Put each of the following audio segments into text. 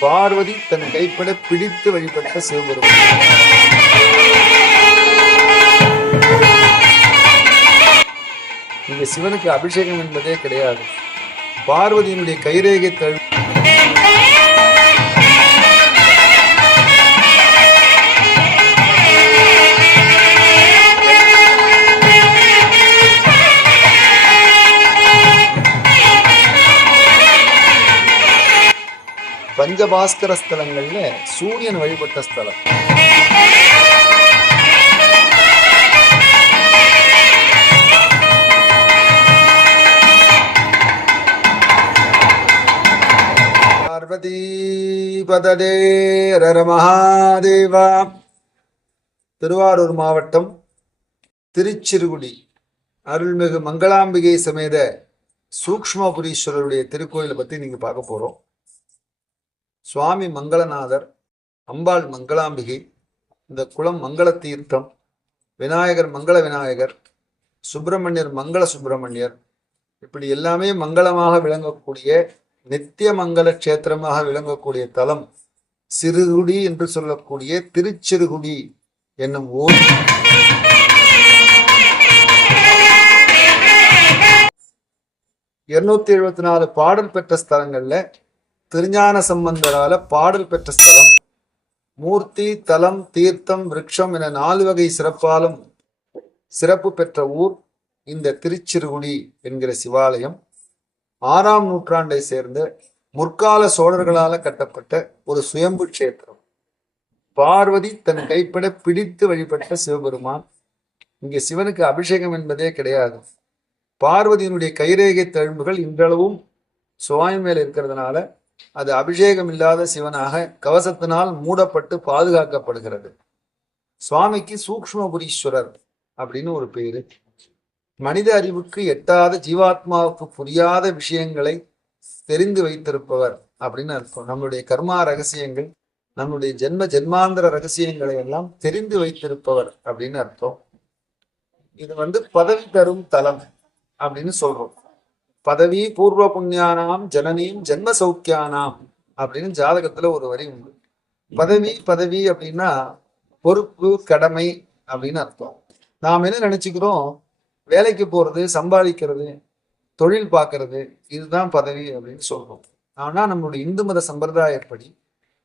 பார்வதி தன் கைப்பட பிடித்து வழிபட்ட சிவபெருமான். இங்க சிவனுக்கு அபிஷேகம் என்பதே கிடையாது. பார்வதியினுடைய கைரேகை தழு பஞ்சபாஸ்கர ஸ்தலங்கள்ல சூரியன் வழிபட்ட ஸ்தலம். பார்வதி மகாதேவா திருவாரூர் மாவட்டம் திருச்சிறுகுடி அருள்மிகு மங்களாம்பிகை சமேத சூக்ஷ்மபுரீஸ்வரருடைய திருக்கோயிலை பத்தி நீங்க பார்க்க போறோம். சுவாமி மங்களநாதர் அம்பாள் மங்களாம்பிகை இந்த குளம் மங்கள தீர்த்தம் விநாயகர் மங்கள விநாயகர் சுப்பிரமணியர் மங்கள சுப்பிரமணியர் இப்படி எல்லாமே மங்களமாக விளங்கக்கூடிய நித்திய மங்கள க்ஷேத்திரமாக விளங்கக்கூடிய தலம் சிறுகுடி என்று சொல்லக்கூடிய திருச்சிறுகுடி என்னும் ஊர். இருநூத்தி எழுபத்தி நாலு பாடல் பெற்ற ஸ்தலங்கள்ல திருஞான சம்பந்தரால பாடல் பெற்ற ஸ்தலம். மூர்த்தி தலம் தீர்த்தம் விரக்ஷம் என நாலு வகை சிறப்பாலும் சிறப்பு பெற்ற ஊர் இந்த திருச்சிறுகுடி என்கிற சிவாலயம். ஆறாம் நூற்றாண்டை சேர்ந்த முற்கால சோழர்களால கட்டப்பட்ட ஒரு சுயம்பு கஷேத்திரம். பார்வதி தன் கைப்பட பிடித்து வழிபட்ட சிவபெருமான். இங்கே சிவனுக்கு அபிஷேகம் என்பதே கிடையாது. பார்வதியினுடைய கைரேகை தழும்புகள் இன்றளவும் சுவாமி மேல இருக்கிறதுனால அது அபிஷேகம் இல்லாத சிவனாக கவசத்தினால் மூடப்பட்டு பாதுகாக்கப்படுகிறது. சுவாமிக்கு சூக்மபுரீஸ்வரர் அப்படின்னு ஒரு பேரு. மனித அறிவுக்கு எட்டாத ஜீவாத்மாவுக்கு புரியாத விஷயங்களை தெரிந்து வைத்திருப்பவர் அப்படின்னு அர்த்தம். நம்மளுடைய கர்மா ரகசியங்கள் நம்முடைய ஜென்ம ஜென்மாந்திர ரகசியங்களை எல்லாம் தெரிந்து வைத்திருப்பவர் அப்படின்னு அர்த்தம். இது வந்து பதவி தரும் தலம் அப்படின்னு சொல்றோம். பதவி பூர்வ புண்ணியானாம் ஜனனியும் ஜென்ம சௌக்கியானாம் அப்படின்னு ஜாதகத்துல ஒரு வரி உண்டு. பதவி பதவி அப்படின்னா பொறுப்பு கடமை அப்படின்னு அர்த்தம். நாம் என்ன நினைச்சுக்கிறோம்? வேலைக்கு போறது சம்பாதிக்கிறது தொழில் பார்க்கறது இதுதான் பதவி அப்படின்னு சொல்றோம். ஆனா நம்மளுடைய இந்து மத சம்பிரதாயப்படி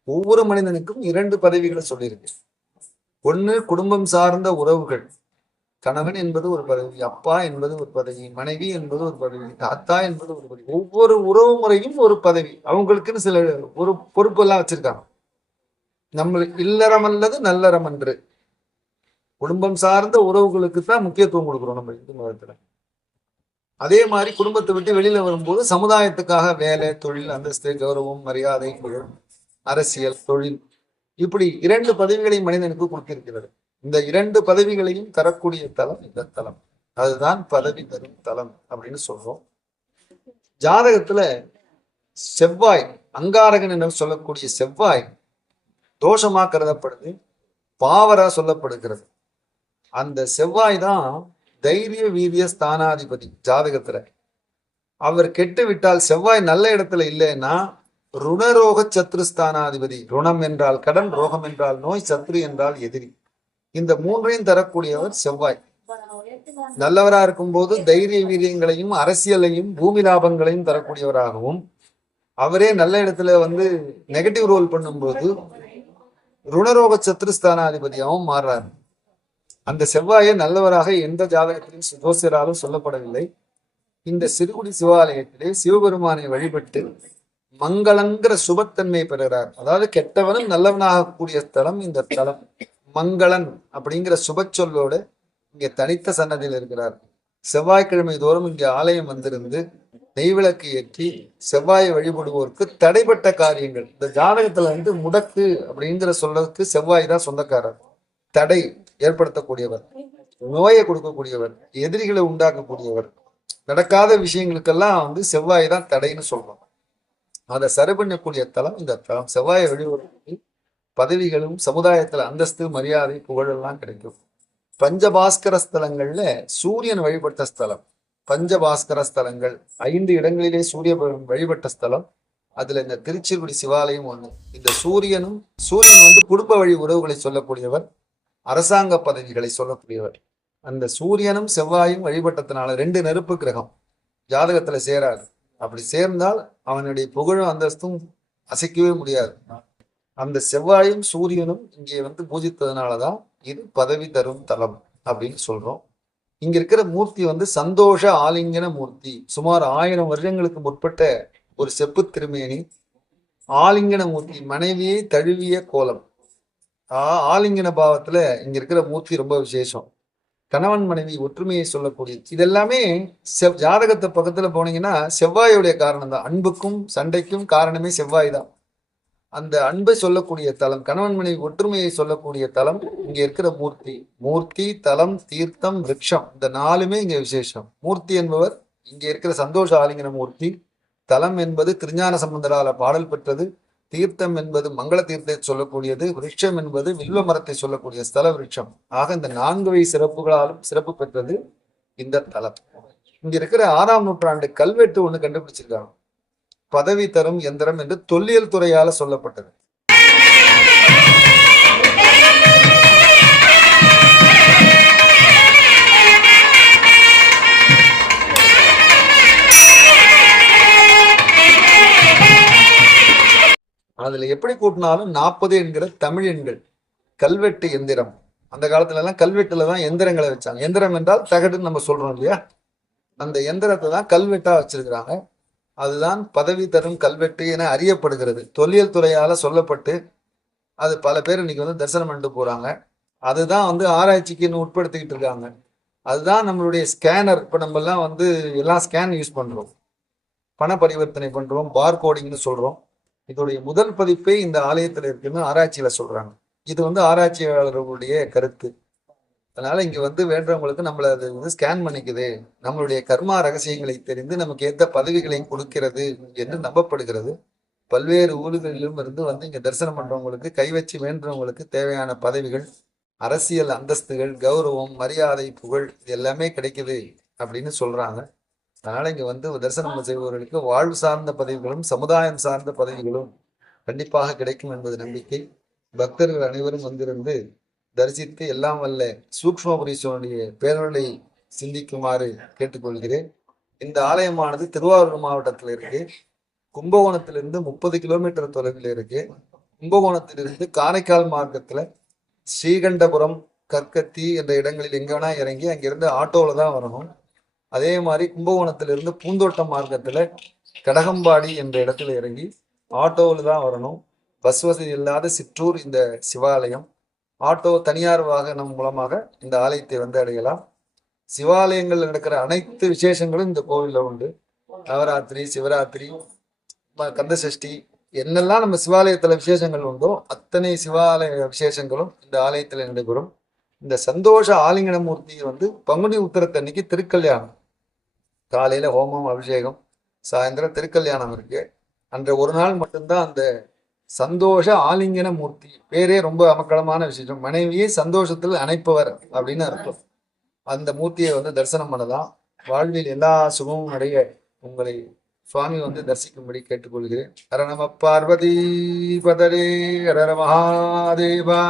ஒவ்வொரு மனிதனுக்கும் இரண்டு பதவிகளை சொல்லியிருக்கு. ஒன்று குடும்பம் சார்ந்த உறவுகள். கணவன் என்பது ஒரு பதவி அப்பா என்பது ஒரு பதவி மனைவி என்பது ஒரு பதவி தாத்தா என்பது ஒரு பதவி. ஒவ்வொரு உறவு முறையும் ஒரு பதவி. அவங்களுக்குன்னு சில ஒரு பொறுப்பெல்லாம் வச்சிருக்காங்க. நம்ம இல்லறம் அல்லது நல்லறம் என்று குடும்பம் சார்ந்த உறவுகளுக்கு தான் முக்கியத்துவம் கொடுக்குறோம் நம்ம இந்து மதத்துல. அதே மாதிரி குடும்பத்தை விட்டு வெளியில வரும்போது சமுதாயத்துக்காக வேலை தொழில் அந்தஸ்து கௌரவம் மரியாதை அரசியல் தொழில் இப்படி இரண்டு பதவிகளை மனிதனுக்கு கொடுத்திருக்கிறது. இந்த இரண்டு பதவிகளையும் தரக்கூடிய தலம் இந்த தலம் அதுதான் பதவி தரும் தலம் அப்படின்னு சொல்றோம். ஜாதகத்துல செவ்வாய் அங்காரகன் என சொல்லக்கூடிய செவ்வாய் தோஷமா கருதப்படுது பாவரா சொல்லப்படுகிறது. அந்த செவ்வாய் தான் தைரிய வீரிய ஸ்தானாதிபதி ஜாதகத்துல. அவர் கெட்டு விட்டால் செவ்வாய் நல்ல இடத்துல இல்லைன்னா ருணரோக சத்ரு ஸ்தானாதிபதி ருணம் என்றால் கடன் ரோகம் என்றால் நோய் சத்ரு என்றால் எதிரி. இந்த மூன்றையும் தரக்கூடியவர் செவ்வாய். நல்லவரா இருக்கும்போது தைரிய வீரியங்களையும் அரசியலையும் பூமி லாபங்களையும் தரக்கூடியவராகவும் அவரே நல்ல இடத்துல வந்து நெகட்டிவ் ரோல் பண்ணும்போது ருணரோக சத்ருஸ்தானாதிபதியாகவும் மாறுறாரு. அந்த செவ்வாயை நல்லவராக எந்த ஜாதகத்திலும் ஜோசியராலும் சொல்லப்படவில்லை. இந்த சிறுகுடி சிவாலயத்திலே சிவபெருமானை வழிபட்டு மங்களங்கிற சுபத்தன்மை பெறுகிறார். அதாவது கெட்டவனும் நல்லவனாகக்கூடிய ஸ்தலம் இந்த ஸ்தலம். மங்களன் அப்படிங்கிற சுப சொல்லோடு இங்கே தனித்த சன்னதியில் இருக்கிறார். செவ்வாய்க்கிழமை தோறும் இங்கே ஆலயம் வந்திருந்து நெய்விளக்கு ஏற்றி செவ்வாயை வழிபடுவோருக்கு தடைப்பட்ட காரியங்கள். இந்த ஜாதகத்துல வந்து முடக்கு அப்படிங்கிற சொல்றதுக்கு செவ்வாய் தான் சொந்தக்காரர். தடை ஏற்படுத்தக்கூடியவர். நோயை கொடுக்கக்கூடியவர். எதிரிகளை உண்டாக்கக்கூடியவர். நடக்காத விஷயங்களுக்கெல்லாம் வந்து செவ்வாய் தான் தடைன்னு சொல்றோம். அதை சரி பண்ணக்கூடிய தலம் இந்த தளம் செவ்வாயை வழிபடுவதற்கு பதவிகளும் சமுதாயத்துல அந்தஸ்து மரியாதை புகழெல்லாம் கிடைக்கும். பஞ்சபாஸ்கர ஸ்தலங்கள்ல சூரியன் வழிபட்ட ஸ்தலம். பஞ்சபாஸ்கர ஸ்தலங்கள் ஐந்து இடங்களிலே சூரிய வழிபட்ட ஸ்தலம். அதுல இந்த திருச்சிக்குடி சிவாலயம் ஒண்ணு. இந்த சூரியனும் சூரியன் வந்து குடும்ப வழி உறவுகளை சொல்லக்கூடியவர் அரசாங்க பதவிகளை சொல்லக்கூடியவர். அந்த சூரியனும் செவ்வாயும் வழிபட்டதுனால ரெண்டு நெருப்பு கிரகம் ஜாதகத்துல சேராது. அப்படி சேர்ந்தால் அவனுடைய புகழும் அந்தஸ்தும் அசைக்கவே முடியாது. அந்த செவ்வாயும் சூரியனும் இங்கே வந்து பூஜித்ததுனாலதான் இது பதவி தரும் தலம் அப்படின்னு சொல்றோம். இங்க இருக்கிற மூர்த்தி வந்து சந்தோஷ ஆலிங்கன மூர்த்தி. சுமார் ஆயிரம் வருடங்களுக்கு முற்பட்ட ஒரு செப்பு திருமேனி. ஆலிங்கன மூர்த்தி மனைவியை தழுவிய கோலம். ஆ- ஆலிங்கன பாவத்துல இங்க இருக்கிற மூர்த்தி ரொம்ப விசேஷம். கணவன் மனைவி ஒற்றுமையை சொல்லக்கூடிய இதெல்லாமே செவ் ஜாதகத்தை பக்கத்துல போனீங்கன்னா செவ்வாயுடைய காரணம் தான் அன்புக்கும் சண்டைக்கும் காரணமே செவ்வாய் தான். அந்த அன்பை சொல்லக்கூடிய தலம் கணவன் மனைவி ஒற்றுமையை சொல்லக்கூடிய தலம் இங்க இருக்கிற மூர்த்தி. மூர்த்தி தலம் தீர்த்தம் விரக்ஷம் இந்த நாலுமே இங்க விசேஷம். மூர்த்தி என்பவர் இங்க இருக்கிற சந்தோஷ ஆலிங்கன மூர்த்தி. தலம் என்பது திருஞான சம்பந்தரால பாடல் பெற்றது. தீர்த்தம் என்பது மங்கள தீர்த்தத்தை சொல்லக்கூடியது. விருட்சம் என்பது வில்வ மரத்தை சொல்லக்கூடிய ஸ்தல விருட்சம் ஆக இந்த நான்கு வகை சிறப்புகளாலும் சிறப்பு பெற்றது இந்த தலம். இங்க இருக்கிற ஆறாம் நூற்றாண்டு கல்வெட்டு ஒண்ணு கண்டுபிடிச்சிருக்காங்க. பதவி தரும் எந்திரம் என்று தொல்லியல் துறையால சொல்லப்பட்டது. அதுல எப்படி கூட்டினாலும் நாற்பது என்கிற தமிழ் எண்கள் கல்வெட்டு எந்திரம். அந்த காலத்துல எல்லாம் கல்வெட்டுல தான் எந்திரங்களை வச்சாங்க. எந்திரம் என்றால் தகடுன்னு நம்ம சொல்றோம் இல்லையா? அந்த எந்திரத்தை தான் கல்வெட்டா வச்சிருக்கிறாங்க. அதுதான் பதவி தரும் கல்வெட்டு என அறியப்படுகிறது. தொல்லியல் துறையால சொல்லப்பட்டு அது பல பேர் இன்னைக்கு வந்து தரிசனம் பண்ணிட்டு போறாங்க. அதுதான் வந்து ஆராய்ச்சிக்குன்னு உட்படுத்திக்கிட்டு இருக்காங்க. அதுதான் நம்மளுடைய ஸ்கேனர். இப்போ நம்மெல்லாம் வந்து எல்லாம் ஸ்கேன் யூஸ் பண்ணுறோம் பண பரிவர்த்தனை பண்ணுறோம் பார் கோடிங்னு சொல்கிறோம் இதோடைய முதல் பதிப்பே இந்த ஆலயத்தில் இருக்குன்னு ஆராய்ச்சியில் சொல்கிறாங்க இது வந்து ஆராய்ச்சியாளர்களுடைய கருத்து. அதனால இங்க வந்து வேண்டவங்களுக்கு நம்மளை அது வந்து ஸ்கேன் பண்ணிக்குது. நம்மளுடைய கர்மா ரகசியங்களை தெரிந்து நமக்கு ஏத்த பதவிகளை கொடுக்கிறது என்று நம்பப்படுகிறது. பல்வேறு ஊர்களிலும் இருந்து வந்து இங்க தரிசனம் பண்றவங்களுக்கு கை வச்சு வேண்டுறவங்களுக்கு தேவையான பதவிகள் அரசியல் அந்தஸ்துகள் கௌரவம் மரியாதை புகழ் இது எல்லாமே கிடைக்குது அப்படின்னு சொல்றாங்க. அதனால இங்க வந்து தரிசனம் செய்பவர்களுக்கு வாழ்வு சார்ந்த பதவிகளும் சமுதாயம் சார்ந்த பதவிகளும் கண்டிப்பாக கிடைக்கும் என்பது நம்பிக்கை. பக்தர்கள் அனைவரும் வந்திருந்து தரிசித்து எல்லாம் வல்ல சூக்மபுரீஸ்வரனுடைய பேரொழி சிந்திக்குமாறு கேட்டுக்கொள்கிறேன். இந்த ஆலயமானது திருவாரூர் மாவட்டத்தில் இருக்கு. கும்பகோணத்திலிருந்து முப்பது கிலோமீட்டர் தொலைவில் இருக்கு. கும்பகோணத்திலிருந்து காரைக்கால் மார்க்கத்துல ஸ்ரீகண்டபுரம் கற்கத்தி என்ற இடங்களில் எங்க வேணா இறங்கி அங்கிருந்து ஆட்டோவில் தான் வரணும். அதே மாதிரி கும்பகோணத்திலிருந்து பூந்தோட்டம் மார்க்கத்துல கடகம்பாடி என்ற இடத்துல இறங்கி ஆட்டோவில் தான் வரணும். பஸ் வசதி இல்லாத சிற்றூர் இந்த சிவாலயம். ஆட்டோ தனியார் வாகனம் மூலமாக இந்த ஆலயத்தை வந்து அடையலாம். சிவாலயங்கள் நடக்கிற அனைத்து விசேஷங்களும் இந்த கோவிலில் உண்டு. நவராத்திரி சிவராத்திரி கந்தசஷ்டி கந்த சஷ்டி என்னெல்லாம் நம்ம சிவாலயத்தில் விசேஷங்கள் உண்டோ அத்தனை சிவாலய விசேஷங்களும் இந்த ஆலயத்தில் நடைபெறும். இந்த சந்தோஷ ஆலிங்கன மூர்த்தி வந்து பங்குனி உத்தரத்தன்னைக்கு திருக்கல்யாணம். காலையில் ஹோமம் அபிஷேகம் சாயந்தரம் திருக்கல்யாணம் இருக்கு. அன்ற ஒரு நாள் மட்டும்தான் அந்த சந்தோஷ ஆலிங்கன மூர்த்தி. பேரே ரொம்ப அமக்களமான விசேஷம் மனைவியை சந்தோஷத்தில் அணைப்பவர் அப்படின்னு அர்த்தம். அந்த மூர்த்தியை வந்து தரிசனம் பண்ணலாம். வாழ்வில் எல்லா சுகமும் அடைய உங்களை சுவாமி வந்து தரிசிக்கும்படி கேட்டுக்கொள்கிறேன். ஹர நம பார்வதி பதரே ஹர மகாதேவா.